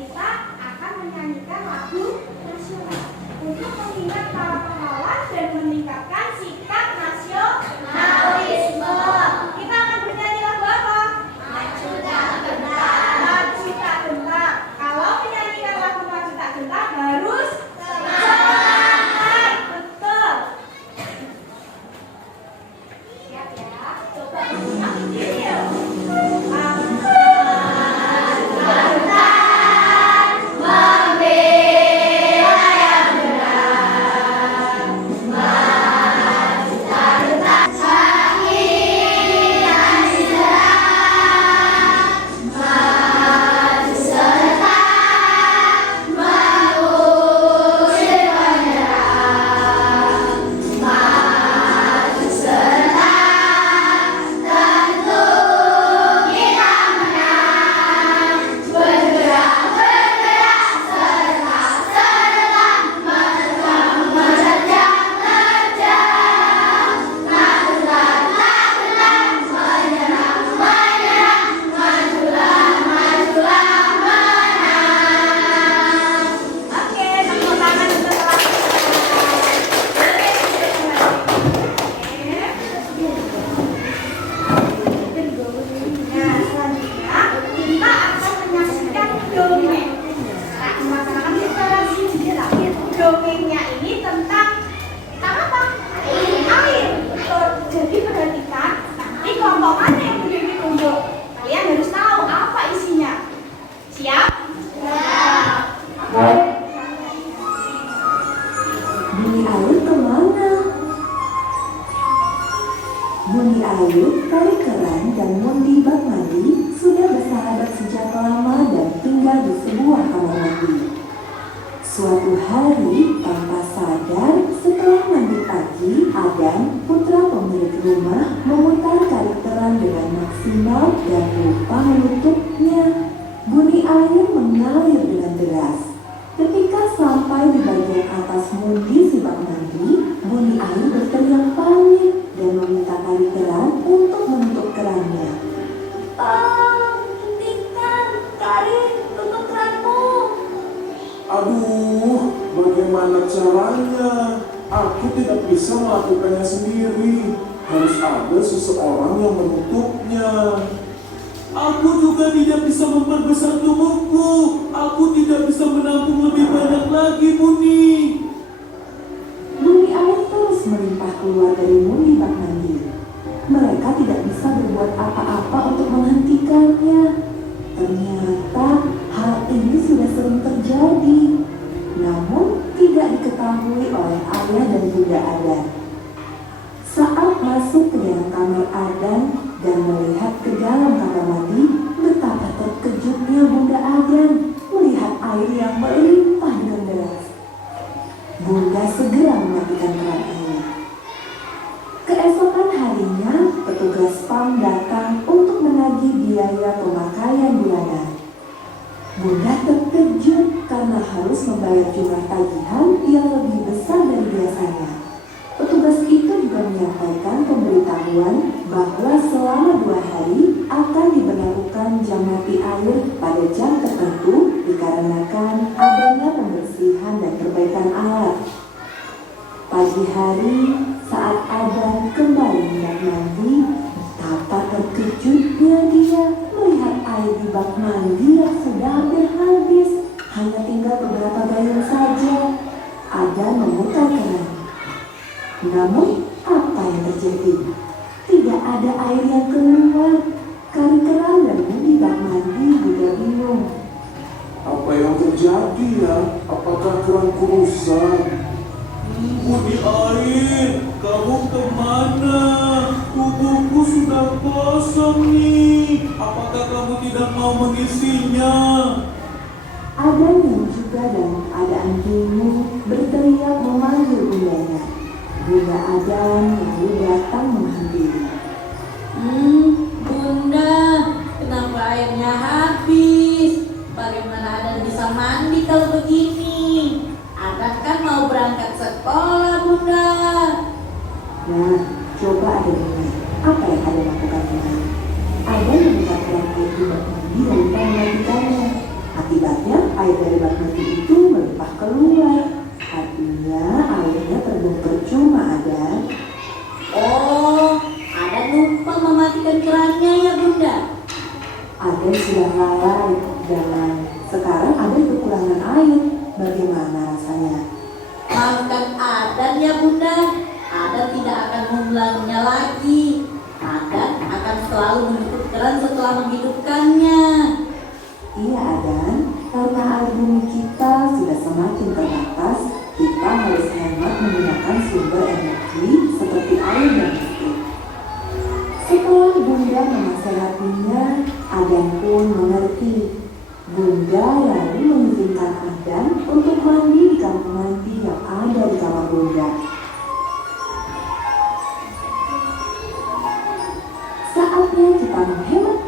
kita akan menyanyikan lagu nasional untuk mengingat para pahlawan dan meningkatkan sikap nasionalisme. Kita akan bernyanyi lagu apa? Maju tak gentar. Maju tak gentar. Kalau menyanyikan lagu Maju tak gentar harus semangat. Betul. Siap ya? Coba video. Dongengnya ini tentang apa? Air. Jadi perhatikan, nanti kelompok mana yang udah ditunjuk. Kalian harus tahu apa isinya. Siap? Bunyi air kemana? Bunyi air, Tari Keran, dan Mundi Bak Mandi sudah bersahabat sejak lama dan tinggal di sebuah kamar mandi. Suatu hari, tanpa sadar, setelah mandi pagi, Adan, putra pemilik rumah, memutar Tari Keran dengan maksimal dan lupa menutupnya. Bunyi air mengalir dengan deras. Ketika sampai di bagian atas Mundi si bak mandi, bunyi air berteriak panik dan meminta Tari Keran untuk menutup kerannya. Hentikan, Tari, tutup keranmu. Aduh, bagaimana caranya? Aku tidak bisa melakukannya sendiri. Harus ada seseorang yang menutupnya. Aku juga tidak bisa memperbesar tubuhku. Aku tidak bisa menampung lebih banyak lagi, Buni. Bunyi air terus melimpah keluar dari Mundi bak mandi. Mereka tidak bisa berbuat apa-apa untuk menghentikannya. Ternyata hal ini sudah sering terjadi, namun tidak diketahui oleh ayah dan bunda Adan. Saat masuk ke dalam kamar Adan dan melihat ke dalam kamar mandi, betapa terkejutnya bunda Adan melihat air yang melimpah dengan deras. Bunda segera mematikan keran air. Keesokan harinya, petugas PAM datang untuk menagih biaya pemakaian bulanan. Bunda terkejut karena harus membayar jumlah tagihan yang lebih besar dari biasanya. Petugas itu juga menyampaikan pemberitahuan bahwa selama 2 hari akan diberlakukan jam mati air pada jam tertentu dikarenakan adanya pembersihan dan perbaikan alat. Pagi hari, saat Adan kembali hendak mandi, betapa terkejutnya dia melihat air di bak mandi yang sudah hampir habis. Hanya tinggal beberapa gayung saja. Adan memutar keran. Namun, apa yang terjadi? Tidak ada air yang keluar. Tari Keran dan Mundi bak mandi juga bingung. Apa yang terjadi ya? Apakah keranku rusak? Buni air, kamu kemana? Tubuhku sudah kosong nih. Apakah kamu tidak mau mengisinya? Adan yang juga dalam keadaan bingung berteriak memanggil bundanya. Bunda Adan lalu datang menghampiri. Bunda, kenapa airnya habis? Bagaimana Adan bisa mandi kalau begini? Adan kan mau berangkat sekolah, Bunda. Nah, coba Adan ingat apa yang Adan lakukan kemarin. Adan membuka keran air di bak mandi dan mematikannya. Akibatnya air dari bak mandi itu melimpah keluar. Artinya airnya terbuang percuma, Adan. Oh, Adan lupa mematikan kerannya ya Bunda. Adan sudah lalai dan sekarang Adan kekurangan air. Bagaimana rasanya? Maafkan Adan ya Bunda. Adan tidak akan mengulanginya lagi. Adan akan selalu menutup keran setelah menghidupkannya. Iya, Adan, karena air bumi kita sudah semakin terbatas, kita harus hemat menggunakan sumber energi seperti air dan listrik. Setelah Bunda menasehatinya, Adan pun mengerti. Bunda lalu mengizinkan Adan untuk mandi di kamar mandi yang ada di kamar Bunda. Saatnya kita menghemat.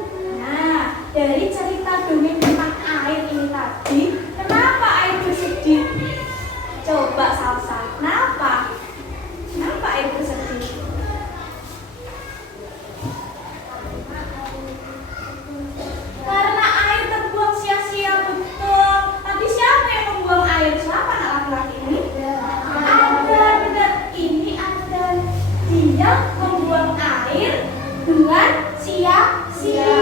Nah, dari cerita dongeng tentang air ini tadi, kenapa air bersedih? Coba Salsa, kenapa? Kenapa air bersedih? Karena air terbuang sia-sia, betul. Tadi siapa yang membuang air? Siapa anak laki-laki ini? Ada, benar. Ini ada. Dia membuang air dengan sia-sia.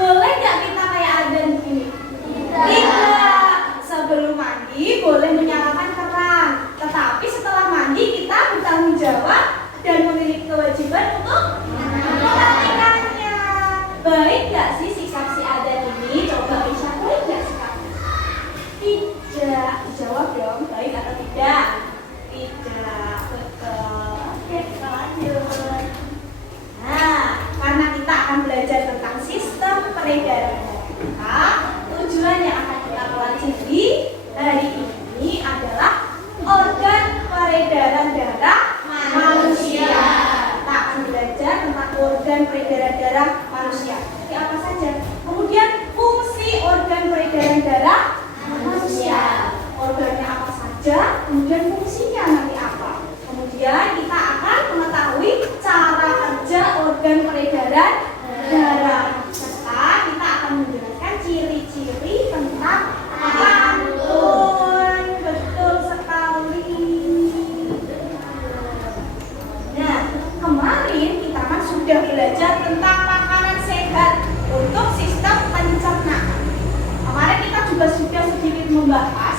Boleh nggak kita kayak Adan begini? Tidak. Sebelum mandi boleh menyalakan keran. Tetapi setelah mandi kita bertanggung jawab dan memiliki kewajiban untuk mematikannya. Baik nggak sih sikap si Adan ini? Coba bisa baik nggak sikapnya? Tidak. Dijawab dong. Baik atau tidak? Tidak. Betul. Oke, kita lanjut. Nah, karena kita akan belajar tentang sistem peredaran darah kita, tujuan yang akan kita pelajari hari ini adalah organ peredaran darah manusia. Kita akan belajar tentang organ peredaran darah manusia. Seperti apa saja? Kemudian fungsi organ peredaran darah manusia. Organnya apa saja? Kemudian fungsinya nanti apa? Kemudian kita akan mengetahui cara kerja organ peredaran darah serta kita akan menjelaskan ciri-ciri tentang pantun. Betul sekali. Nah, kemarin kita kan sudah belajar tentang makanan sehat untuk sistem pencernaan. Kemarin kita juga sudah sedikit membahas.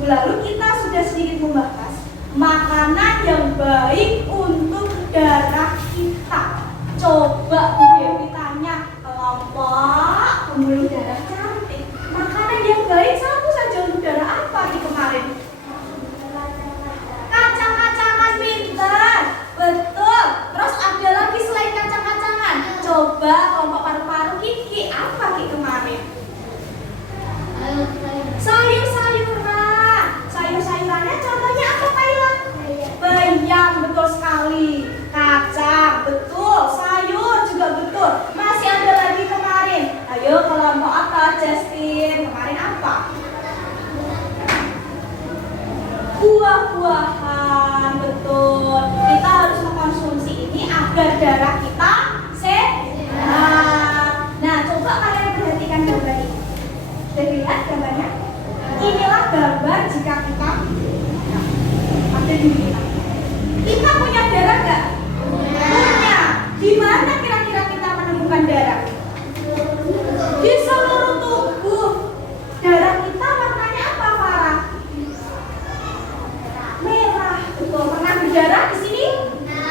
Lalu kita sudah sedikit membahas makanan yang baik untuk darah kita. Coba Bu Dewi tanya kelompok pembuluh darah cantik, makanan yang baik satu saja untuk darah apa di kemarin? Kacang-kacangan, pintar. Betul. Terus ada lagi selain kacang-kacangan. Coba kelompok paru-paru Kiki, apa Kiki kemarin? Sayur-sayuran. Sayur-sayurannya contohnya apa Kayla? Bayam, betul sekali. Kacang, betul. Sayur juga betul. Masih ada lagi kemarin. Ayo kelompok apa Justin? Kemarin apa? Buah-buahan, betul. Kita harus mengkonsumsi ini agar darah kita sehat. Nah, coba kalian perhatikan gambar ini. Sudah lihat gambarnya? Inilah gambar jika kita ada di kita. Kita punya darah nggak? Punya. Di mana kira-kira kita menemukan darah? Di seluruh tubuh. Darah kita warnanya apa, Farah? Merah. Betul. Pernah berdarah di sini?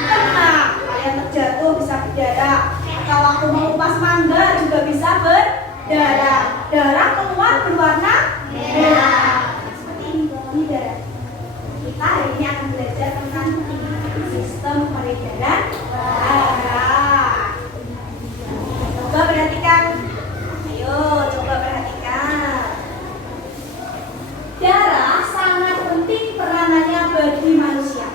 Pernah. Kalian terjatuh bisa berdarah. Atau waktu mengupas mangga juga bisa berdarah. Darah keluar berwarna merah. Seperti ini darah. Kita hari ini akan belajar tentang sistem peredaran darah. Coba perhatikan. Ayo, coba perhatikan. Darah sangat penting peranannya bagi manusia.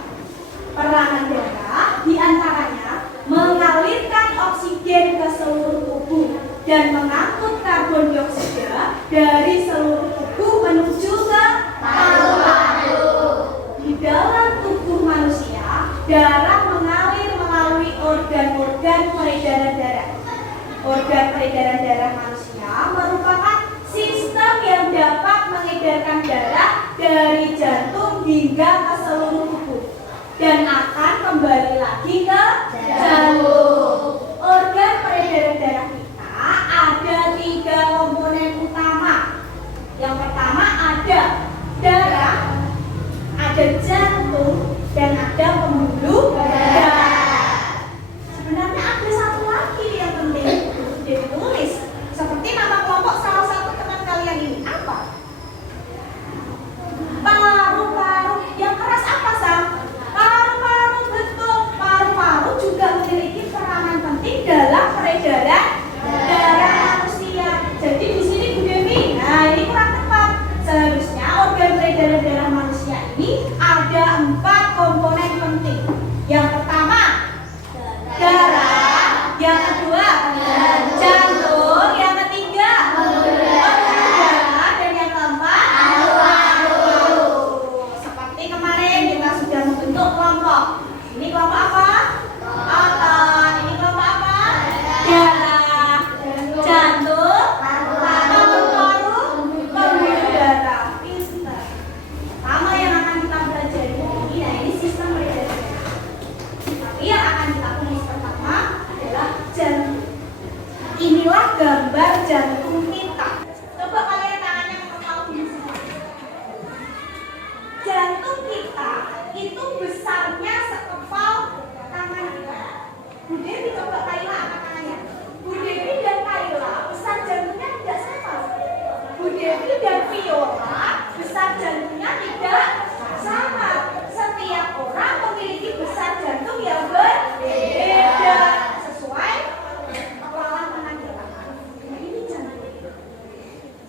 Peranan darah diantaranya mengalirkan oksigen ke seluruh tubuh dan mengangkut karbon dioksida dari seluruh tubuh menuju ke paru-paru. Di dalam tubuh manusia, darah mengalir melalui organ-organ peredaran darah. Organ peredaran darah manusia merupakan sistem yang hingga ke seluruh tubuh dan akan kembali lagi ke jantung. Organ peredaran darah kita ada 3 komponen utama. Yang pertama ada darah, ada jantung, dan ada pembuluh darah. Sebenarnya ada satu lagi yang penting ditulis, seperti nama kelompok salah satu teman kalian ini apa? Paru-paru. Yang keras apa, Sam? Paru-paru, betul. Paru-paru juga memiliki peranan penting dalam peredaran darah manusia. Jadi di sini Bu Devi, nah ini kurang tepat. Seharusnya organ peredaran darah manusia ini ada 4 komponen penting. Yang pertama darah, yang kedua jantung, yang ketiga pembuluh darah, dan yang keempat paru-paru. Seperti kemarin kita sudah membentuk kelompok. Ini kelompok apa? Otot. Ini kelompok apa? Darah, jantung, paru-paru, pembuluh darah. Pintar. Pertama yang akan kita pelajari ini, nah ini sistem peredaran darah. Tapi yang akan kita tulis pertama adalah jantung. Inilah gambar jantung kita. Coba kalian tangannya ke kepala dulu. Jantung kita itu besarnya sekepal tangan kita. Bu Devi coba Kayla angkat tangannya. Bu Devi dan Kayla besar jantungnya tidak sama. Bu Devi dan Viola besar jantungnya tidak sama. Setiap orang memiliki besar jantung yang berbeda sesuai kepala tangan kita. Nah, ini jantung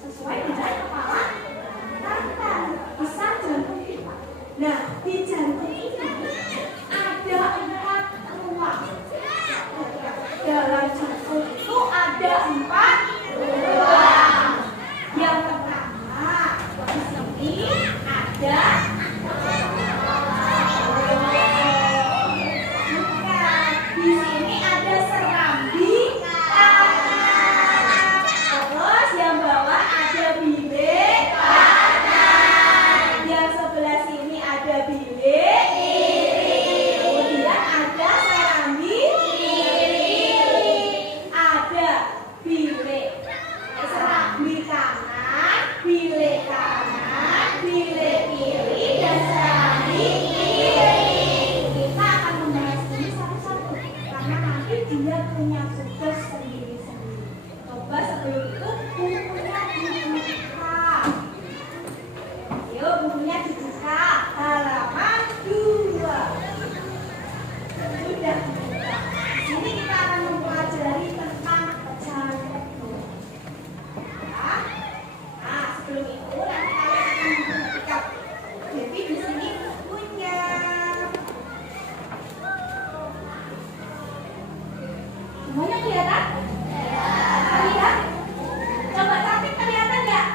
sesuai dengan kepala tangan besar jantung kita. Nah, di jantung ini ada 4 ruang. Dalam jantung itu ada 4 ruang. Yang pertama di sini ada di sini ada serambi kanan. Terus yang bawah ada bilik kanan. Yang sebelah sini ada bilik kiri. Kemudian ada serambi kiri. Ada bilik serambi kanan, bilik kanan, bilik kiri, dan serambi kiri. Kita akan membahas ini satu-satu karena nanti dia punya tugas sendiri-sendiri. Coba sebelum itu bukunya dibuka. Yuk bukunya dibuka. Halaman 2. Sudah dibuka. Di sini kita akan mempelajari tentang jantung. Nah, sebelum itu nanti kalian akan memperhatikan. Jadi di sini bukunya. Semuanya kelihatan? Kelihatan? Coba cantik kelihatan nggak?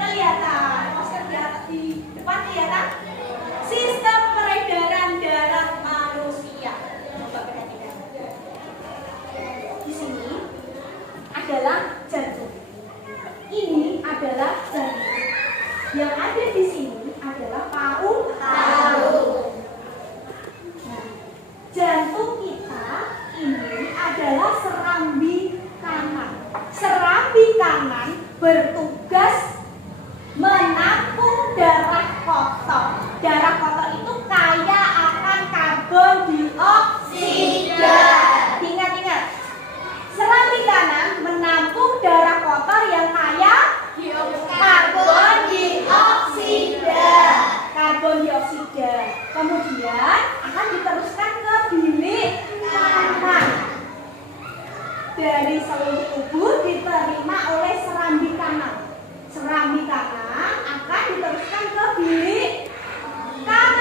Kelihatan. Poster di depan kelihatan? Sistem peredaran darah manusia. Coba perhatikan. Di sini adalah jantung. Ini adalah jantung. Yang ada di sini adalah paru-paru. Nah, jantung kita ini adalah serambi kanan. Serambi kanan bertugas menampung darah kotor. Darah kotor itu kaya akan karbon dioksida. Ingat-ingat. Serambi kanan menampung darah kotor yang kaya karbon dioksida. Karbon dioksida. Kemudian akan diteruskan ke bilik kanan. Dari seluruh tubuh diterima oleh serambi kanan. Serambi kanan akan diteruskan ke bilik kanan.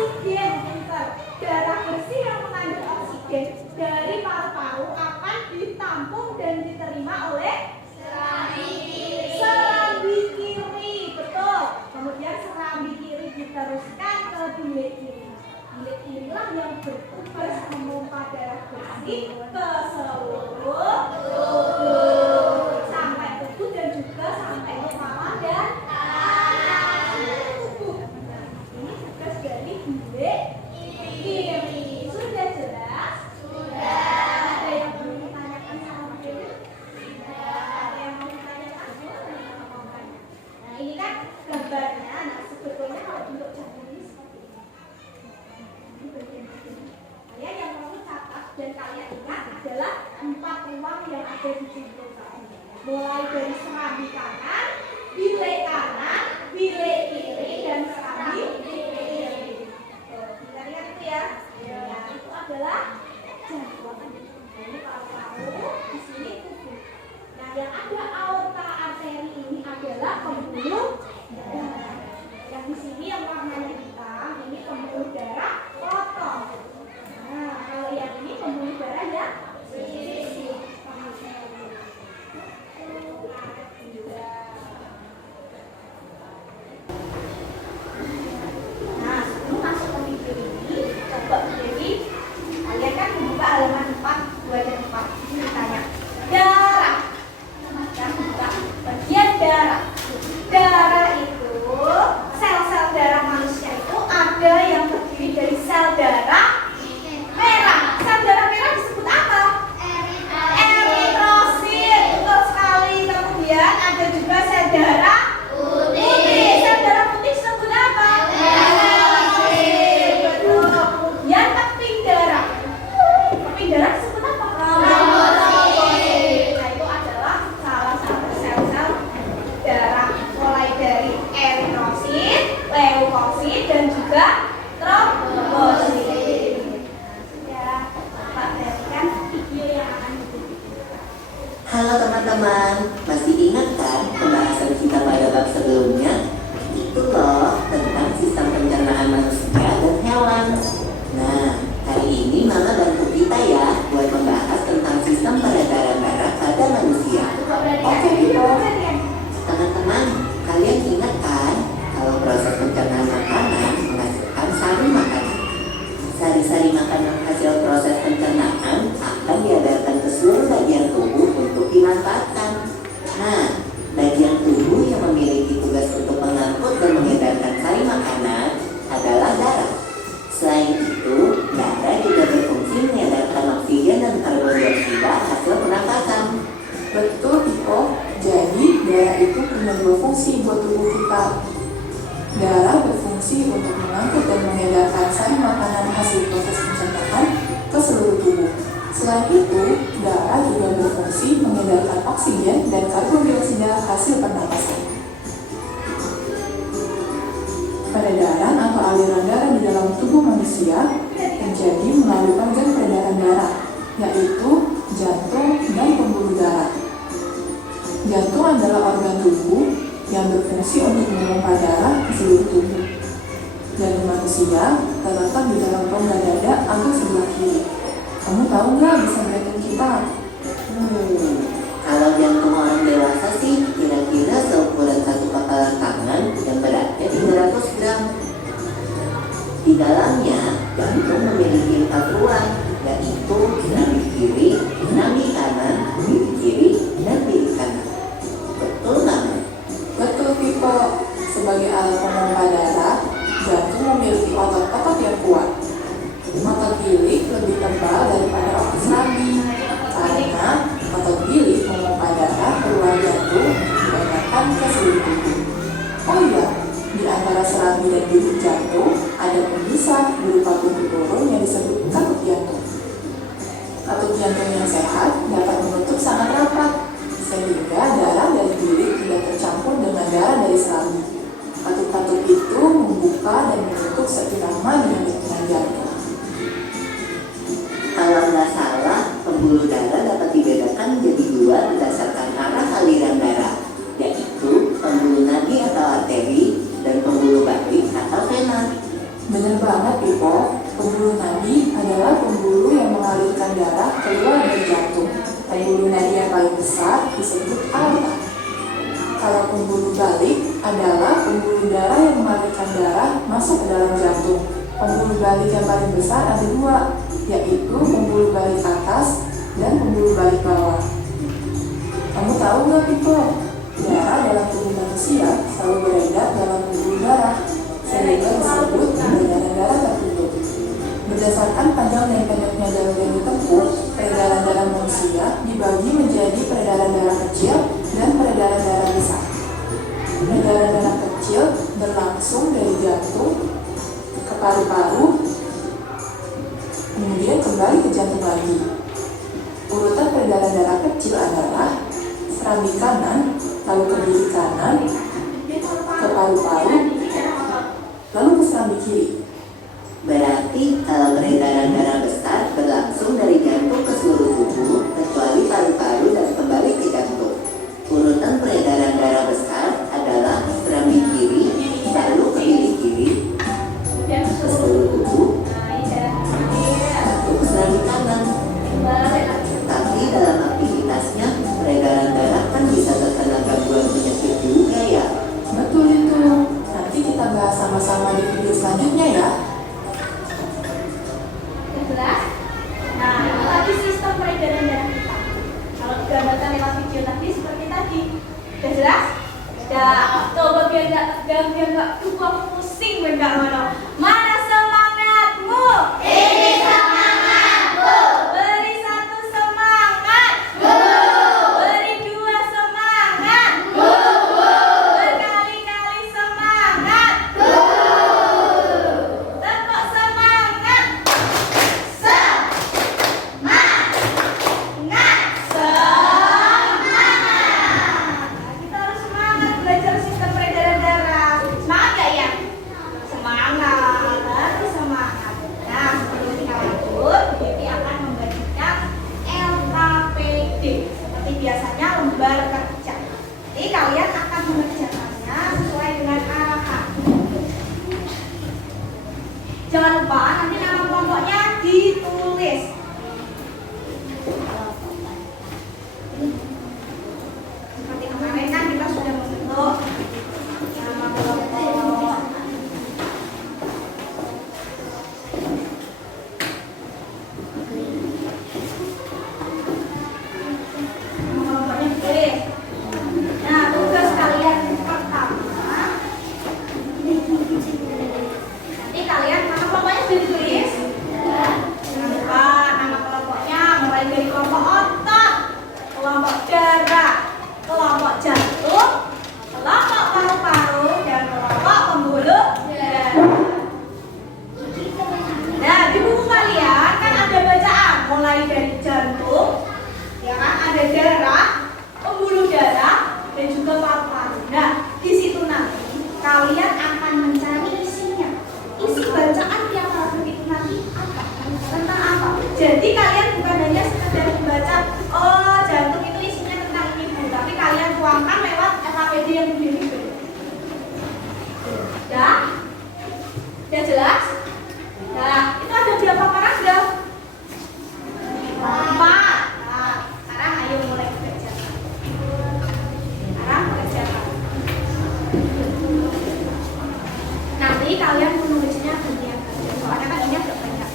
oksigen, pintar. Darah bersih yang mengandung oksigen dari paru-paru akan ditampung dan diterima oleh serambi kiri, betul. Kemudian serambi kiri diteruskan ke bilik kiri. Bilik inilah yang bertugas memompa darah bersih ke seluruh tubuh, sampai tubuh dan juga sampai kepala dan tubuh. Ini tugas dari bilik kiri. Sudah jelas? Sudah. Ada yang perlu ditanyakan sama Dewi? Ada yang mau ditanyakan? Nah, ini kan gambarnya. Nah, sebetulnya kalau bentuk jantung ini seperti ini. Ini bagian-bagian. Kalian yang perlu catat dan kalian ingat adalah 4 ruang yang ada di jantung tadi. Mulai dari serambi kanan, bilik kanan, bilik kiri, dan serambi kiri. Kita lihat itu ya. Nah, itu adalah jantung. Nah, ini paru-paru, di sini tubuh. Nah, yang ada aorta arteri ini adalah pembuluh darah. Yang di sini yang warnanya hitam, ini pembuluh darah kotor. Nah, kalau yang ini pembuluh darah yang sisi. Nah, sebelum masuk ke video ini, coba jadi kalian kan membuka halaman 4, 2 dan 4. Ini ditanya darah. Kan buka bagian darah. Darah itu, sel-sel darah manusia itu ada yang terdiri dari sel darah merah. Sel darah merah disebut apa? Eritrosit. Betul sekali. Kemudian ada juga sel darah putih. Sel darah putih disebut apa? Betul. Kemudian keping darah. Keping darah disebut apa? Trombosit. Nah, itu adalah salah satu sel-sel darah, mulai dari eritrosit, leukosit, dan juga trombosit. Ya, Pak perhatikan video yang akan ditunjukkan. Halo teman-teman, masih ingat kan pembahasan kita pada bab sebelumnya? Itu loh tentang sistem pencernaan manusia dan hewan. Nah, hari ini Mama bantu kita ya buat membahas tentang sistem peredaran darah pada manusia. Oke, gitu. Teman-teman, kalian ingat kan kalau proses pencernaan makanan menghasilkan sari makanan. Sari-sari makanan hasil proses pencernaan akan diedarkan ke seluruh bagian tubuh untuk dimanfaatkan. Nah, bagian tubuh yang memiliki tugas untuk mengangkut dan mengedarkan sari makanan adalah darah. Selain itu, darah juga berfungsi mengedarkan oksigen dan karbon dioksida hasil pernapasan. Betul, Iko. Jadi, darah itu punya 2 fungsi buat tubuh kita. Darah berfungsi untuk mengangkut dan mengedarkan sari makanan hasil proses pencernaan ke seluruh tubuh. Selain itu, darah juga berfungsi mengedarkan oksigen dan karbon dioksida hasil pernapasan. Peredaran atau aliran darah di dalam tubuh manusia terjadi melalui organ peredaran darah, yaitu jantung dan pembuluh darah. Jantung adalah organ tubuh yang berfungsi untuk memompa darah ke seluruh tubuh. Jantung manusia terletak di dalam rongga dada atau sebelah kiri. Kamu tahu nggak bisa bedakan kita? Kalau jantung orang dewasa sih kira-kira seukuran satu kepala tangan yang beratnya 300 gram. Di dalamnya, jantung memiliki 4 ruang, yaitu serambi kiri, serambi kanan, bilik kiri, dan bilik kanan. Betul nggak? Betul, Pipo. Sebagai alat pemompa darah, jantung memiliki otot-otot yang kuat. Otot bilik lebih tebal daripada otot serambi, karena otot bilik memompa darah keluar jantung kebanyakan ke seluruh tubuh. Oh iya, di antara serambi dan bilik jantung ada pemisah berupa pintu turun yang disebut katup jantung. Katup jantung yang sehat dapat menutup sangat rapat, sehingga darah dari bilik tidak tercampur dengan darah dari serambi. Katup-katup itu membuka dan menutup seirama dengan ritme jantung. Kalau nggak salah, pembuluh darah dapat dibedakan menjadi 2 berdasarkan arah aliran darah, yaitu pembuluh nadi atau arteri dan pembuluh batik atau vena. Benar banget, Pipo. Pembuluh nadi adalah pembuluh yang mengalirkan darah keluar dari jantung. Pembuluh nadi yang paling besar disebut aorta. Kalau pembuluh balik adalah pembuluh darah yang mengalirkan darah masuk ke dalam jantung. Pembuluh balik yang paling besar ada dua, yaitu pembuluh balik atas dan pembuluh balik bawah. Kamu tahu nggak, Pipo? Darah dalam tubuh manusia selalu beredar dalam pembuluh darah, sehingga disebut peredaran darah tertutup. Berdasarkan panjang dan pendeknya jalur yang ditempuh, peredaran darah manusia dibagi menjadi peredaran darah kecil dan peredaran darah besar. Peredaran darah kecil berlangsung dari jantung ke paru-paru, kemudian kembali ke jantung lagi. Urutan peredaran darah kecil adalah serambi kanan, lalu ke kiri kanan, ke paru-paru, lalu ke serambi kiri. Berarti kalau peredaran darah besar berlangsung dari jantung ke seluruh tubuh, kecuali paru-paru dan kembali ke jantung. Urutan peredaran darah besar adalah serambi kiri, lalu ke bilik kiri, ke seluruh tubuh, lalu ke serambi kanan. Tapi dalam aktivitasnya, peredaran darah kan bisa terkena gangguan penyakit juga ya. Betul itu. Nanti kita bahas sama-sama di video selanjutnya ya. Jelas? Nah, itu tadi sistem peredaran darah kita. Kalau digambarkan lewat video tadi seperti tadi. Udah jelas? Udah. Coba biar nggak cukup pusing enggak mana. Mana semangatmu? Ini semangatmu. Beri satu semangat. Beri dua semangat. Berkali-kali semangat. Tepuk semangat. Kita harus semangat belajar sistem peredaran darah. Semangat gak ya? Semangat, harus semangat. Nah, sebelum kita lanjut, Devi akan membagikan LKPD seperti biasanya lembar kerja. Jadi kalian akan mengerjakannya sesuai dengan arahan. Jangan lupa nanti nama kelompoknya ditulis. Seperti kemarin kan kita sudah membentuk nama kelompok. Nama kelompoknya ditulis. Nah, tugas kalian pertama, nanti kalian nama kelompoknya sudah ditulis. Jangan lupa nama kelompoknya mulai dari kelompok otot, kelompok darah, kelompok jantung, kelompok paru-paru, dan kelompok pembuluh darah. Nah, di buku kalian kan ada bacaan mulai dari jantung, ya kan, ada darah, pembuluh darah, dan juga paru-paru. Nah, di situ nanti kalian akan mencari isinya. Isi bacaan tiap paragraf itu nanti apa? Tentang apa? Jadi kalian bukan hanya sekedar membaca, oh jantung itu isinya tentang ini Bu, tapi kalian tuangkan lewat LKPD yang begini. Ya? Udah jelas? Nah, itu ada berapa paragraf? 4. Nah, sekarang ayo mulai kerjakan. Sekarang kerjakan. Nanti kalian menulisnya bagian kerja. Soalnya kan ini agak banyak.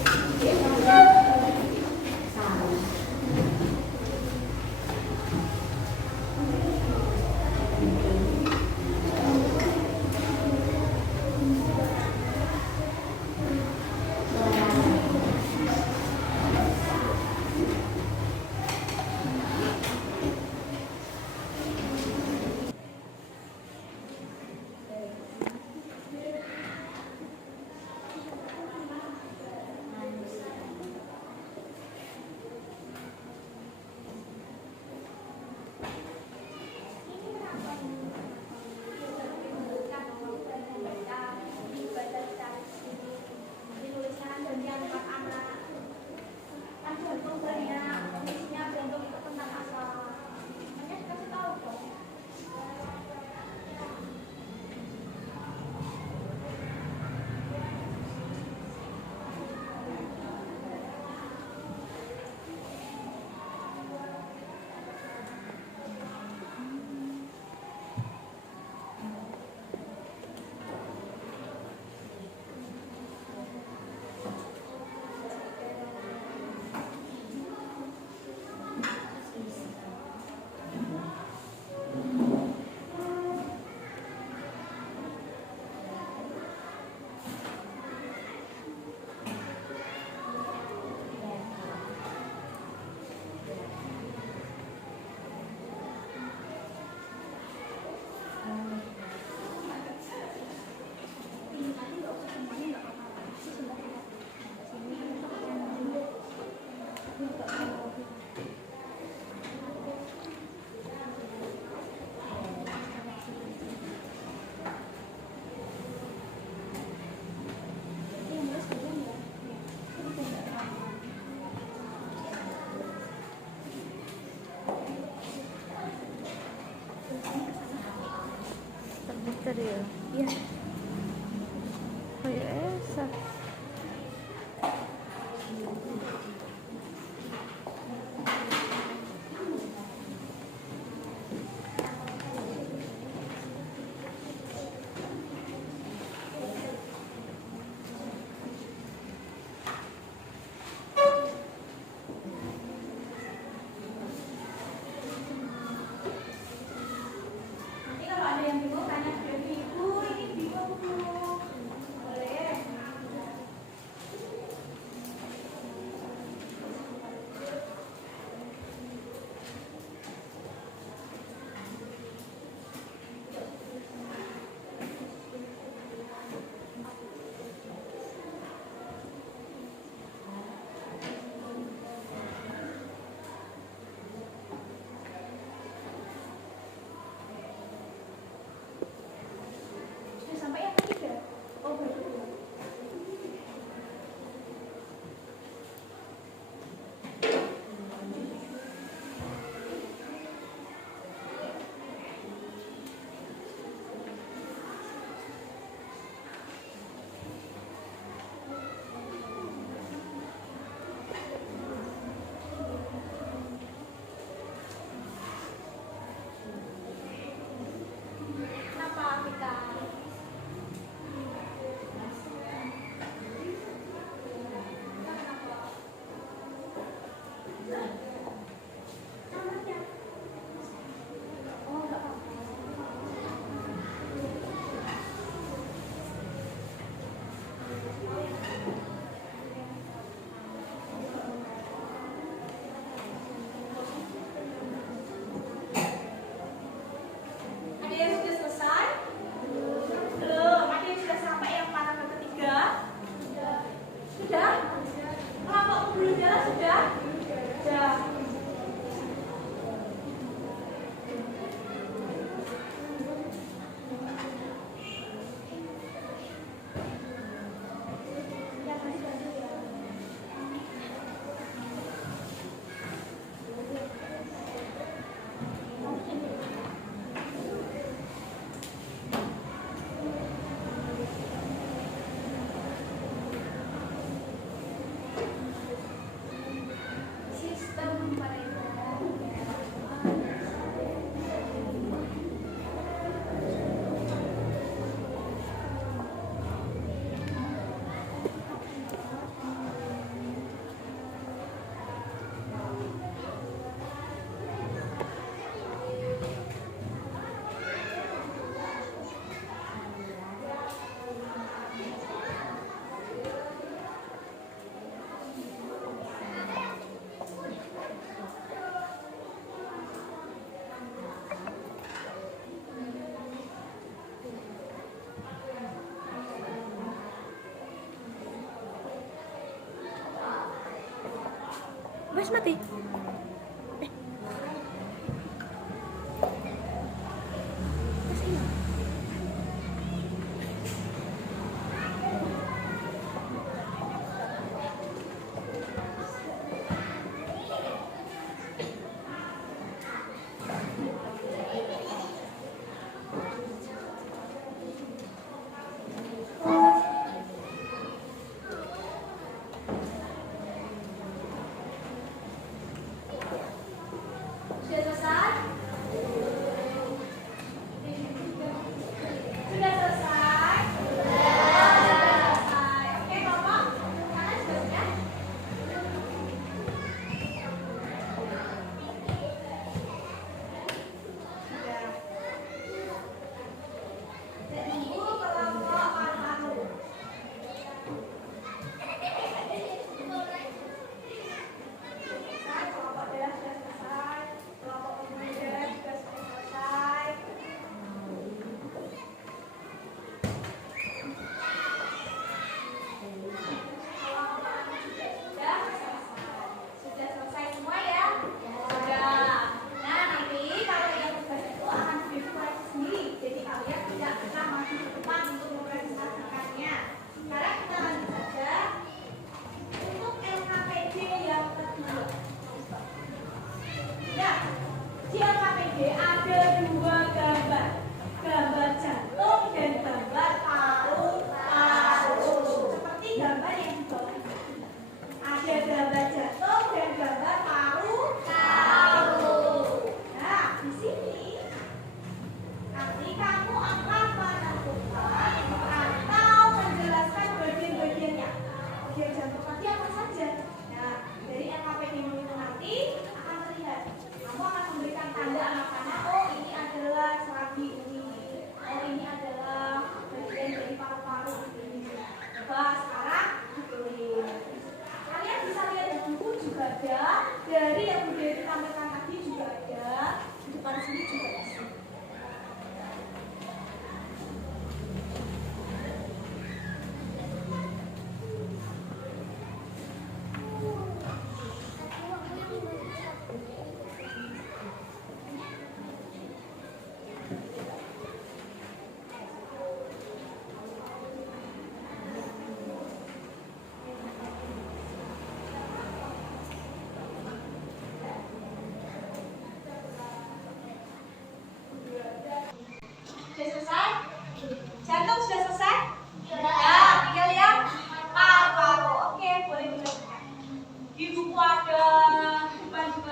ya. Iya. Oh ya, Esa. Nanti kalau ada yang bingung tanya ke ibu, ini bingung Bu. Boleh. Sudah sampai yang ketiga? Oh, baru. Kenapa kita? Oh, enggak apa-apa. Ada yang sudah selesai? Belum. Ada yang sudah sampai yang paragraf ketiga? Sudah? Kelompok pembuluh darah sudah? Sudah. Sistem peredaran. Mas mati.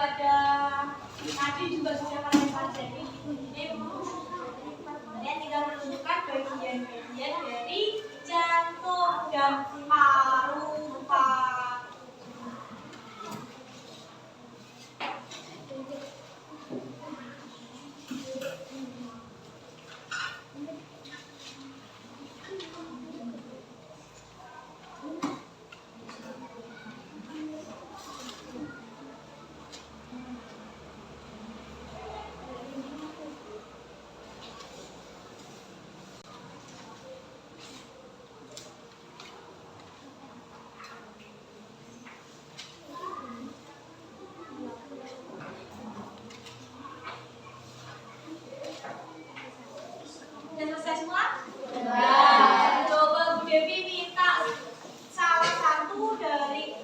daripada tadi juga sudah kalian pelajari ini kalian tinggal menentukan bagian-bagian dari jantung dan paru-paru. Sudah selesai semua? Sudah. Coba Bu Devi minta salah satu dari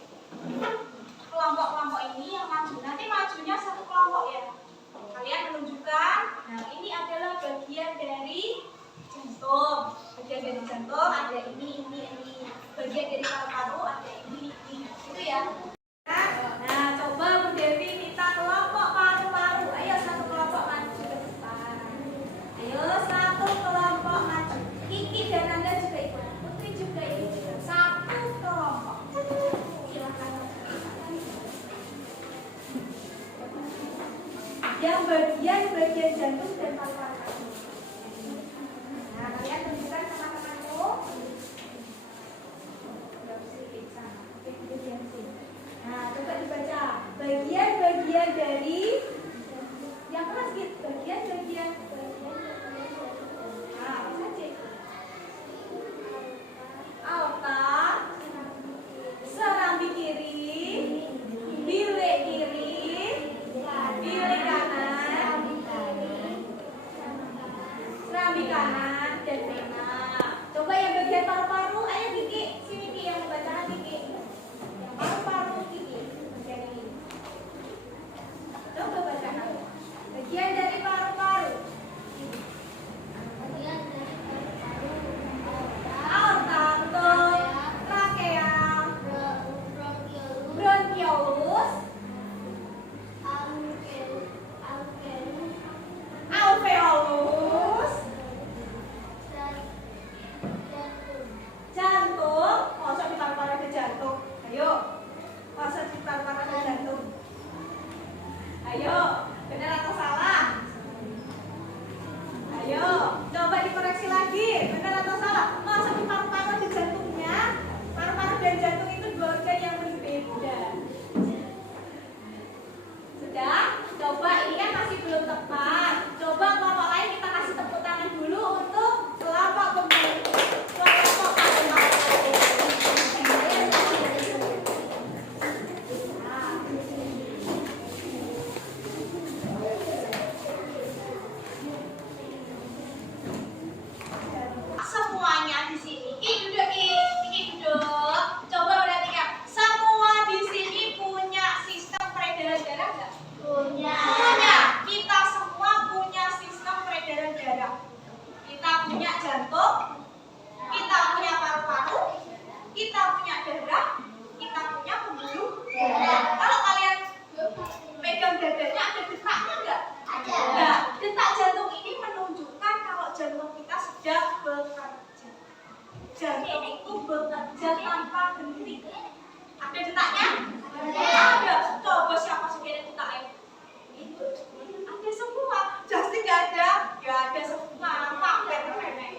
kelompok-kelompok ini yang maju. Nanti majunya satu kelompok ya. Kalian menunjukkan, nah ini adalah bagian dari jantung. Bagian dari jantung ada ini. Bagian dari paru-paru ada ini. Itu ya. Nah, coba Bu Devi minta kelompok paru-paru. Ayo satu kelompok maju ke depan. Ayo satu kelompok maju. Kiki dan Anda juga ikut. Putri juga ikut. Satu kelompok. Silakan. Yang bagian jantung dan paru-paru. Nah, kalian tunjukkan teman-temanmu. Nah, coba dibaca. Bagian-bagian dari yang keras gitu. Bagian-bagian. Nah, apa saja? Aorta, serambi kiri, bilik kiri, bilik kanan, serambi kanan, dan vena. Coba yang bagian paru-paru, ayo Kiki, sini Kiki yang membacakan Kiki. Yang paru-paru Kiki, bagian ini. Coba bacakan. Bagian dari paru-paru. Aorta, betul. Trachea, bronchiolus, alveolus, jantung. Masuk di paru-paru ada jantung. Ayo, masuk di paru-paru ada jantung. Ayo, benar atau salah? Ayo, coba dikoreksi lagi. Benar atau salah? Masuk di paru-paru ada jantungnya. Paru-paru dan jantung itu dua organ yang berbeda. Sudah? Coba ini kan masih belum tepat. Coba kelompok lain kita kasih tepuk tangan dulu untuk kelompok pembeli. Kelompok paru-paru. Semuanya di sini. Ki duduk Ki. Ki duduk. Coba perhatikan. Semua di sini punya sistem peredaran darah enggak? Punya. Kita semua punya sistem peredaran darah. Kita punya jantung, kita punya paru-paru, kita punya darah, kita punya pembuluh darah. Kalau kalian pegang dadanya ada detaknya enggak? Ada. Nah, detak jantung ini menunjukkan kalau jantung kita sedang bekerja. Jantung itu bekerja tanpa henti. Ada detaknya? Ada. Coba siapa sih yang detaknya? Itu. Ada semua. Justin nggak ada? Nggak ada semua. Pamer nenek.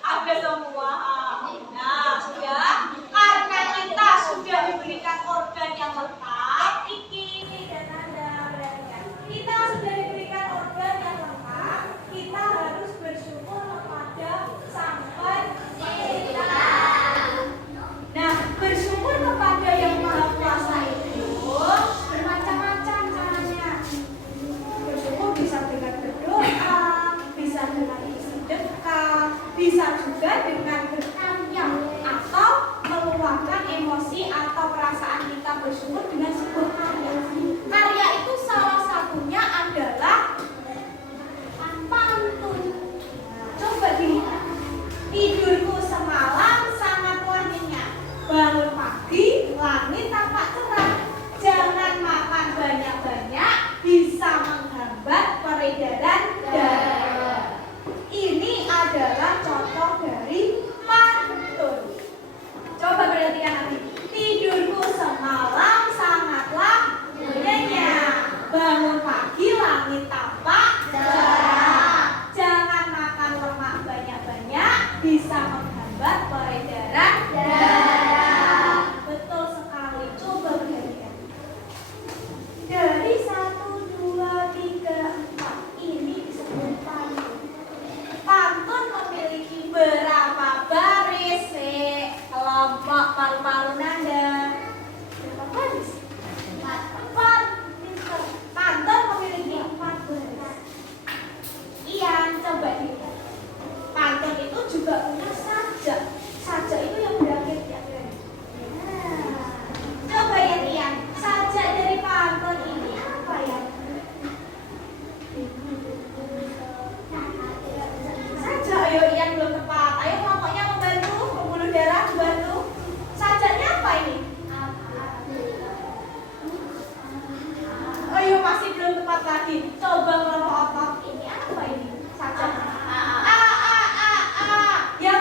Ada semua. Nah, sudah. Karena kita sudah diberikan organ yang lengkap, Kiki dan Anda perhatikan. Kita sudah diberikan organ yang lengkap. Kita harus bersyukur kepada Sang Pencipta. Nah, bersyukur kepada otak, paru-paru nada. Berapa baris? 4. Pinter. Panther memiliki 4 baris. Ian, coba dilihat. Panther itu juga punya sajak. Sajak itu yang berakhir di akhir. Nah, coba ya Ian, sajak dari panther ini apa ya? Saja, ayo Ian belum tepat. Ayo kelompoknya membantu, pembuluh darah membantu. Sajaknya apa ini? Ayo masih belum tepat lagi. Coba kelompok otot ini apa ini? Sajak. Yang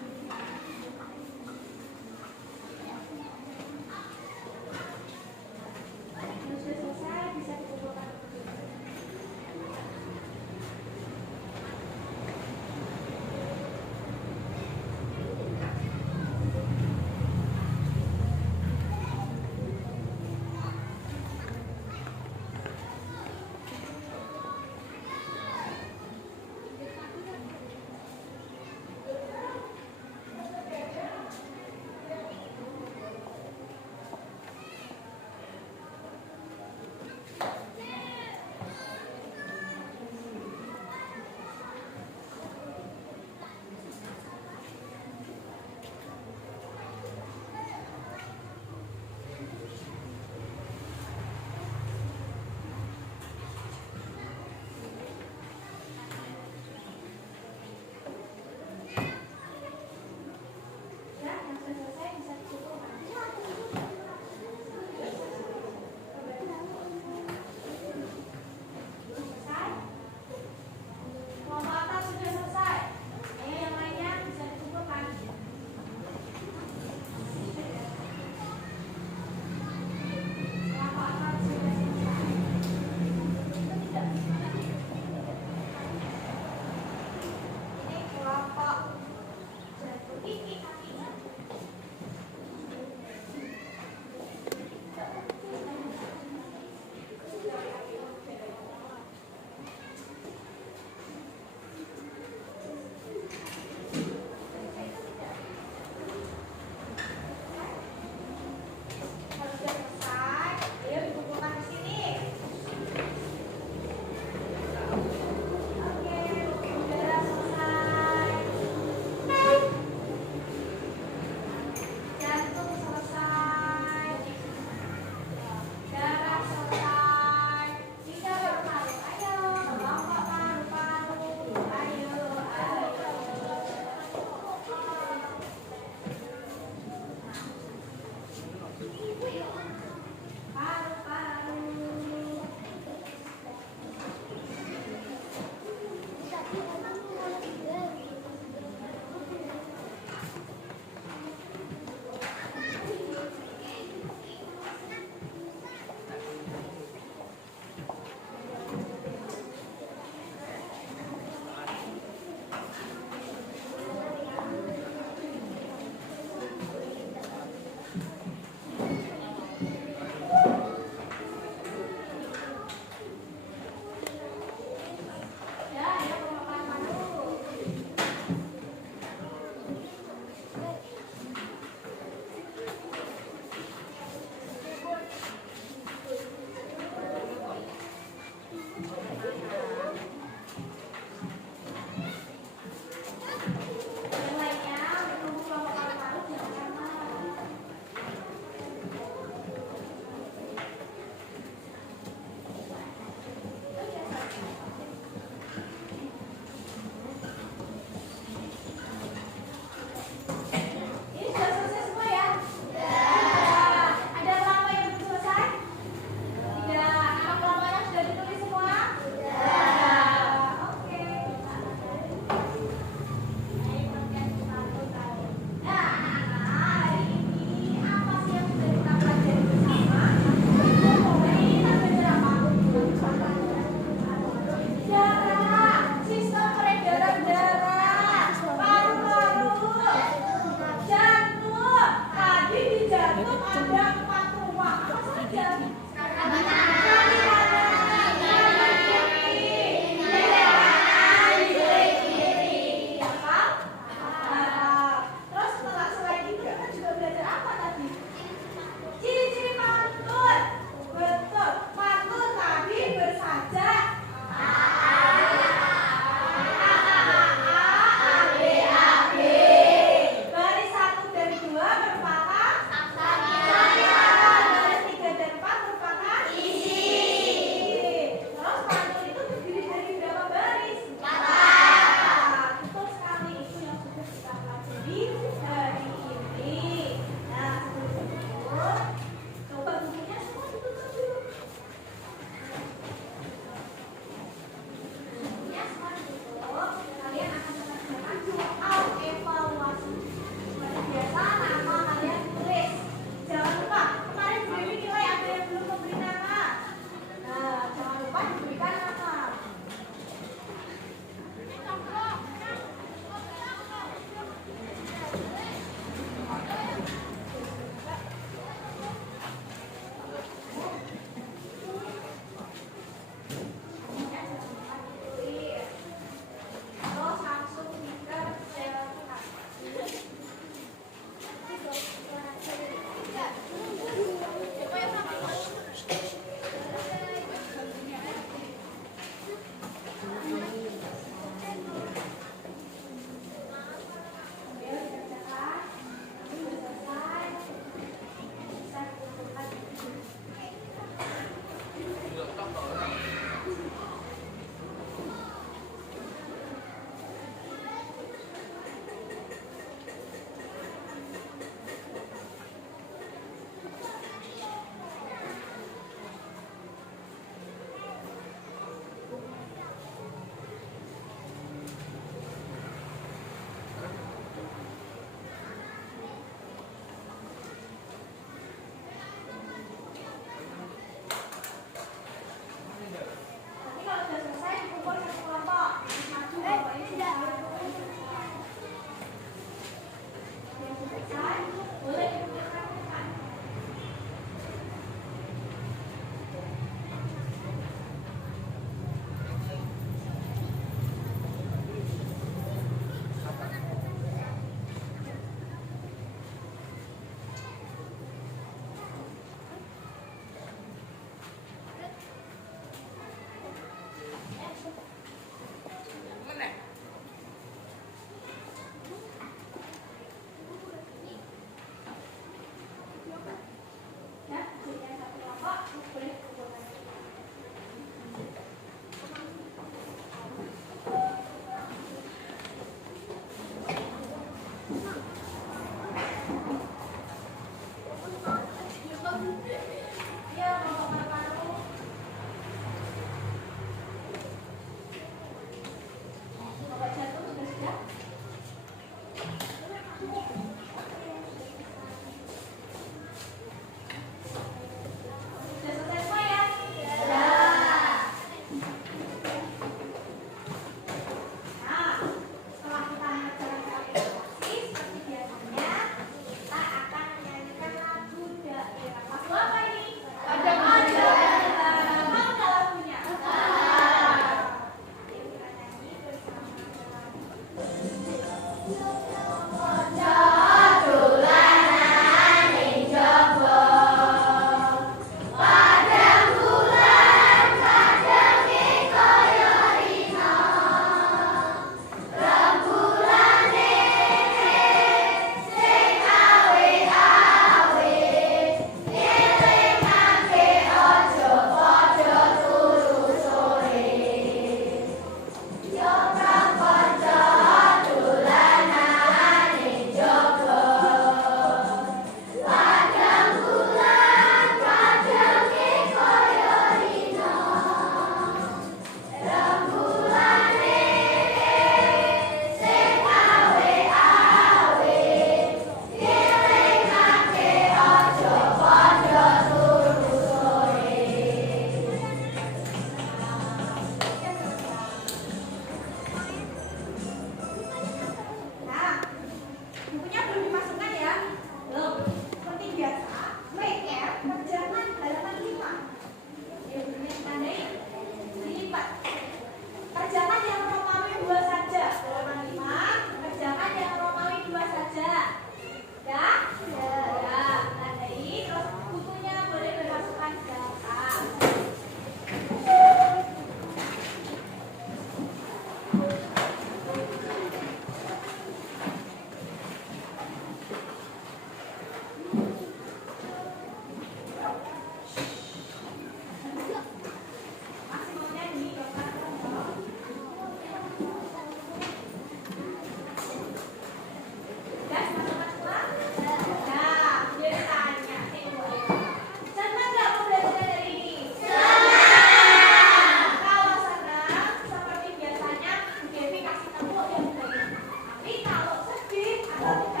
Ketika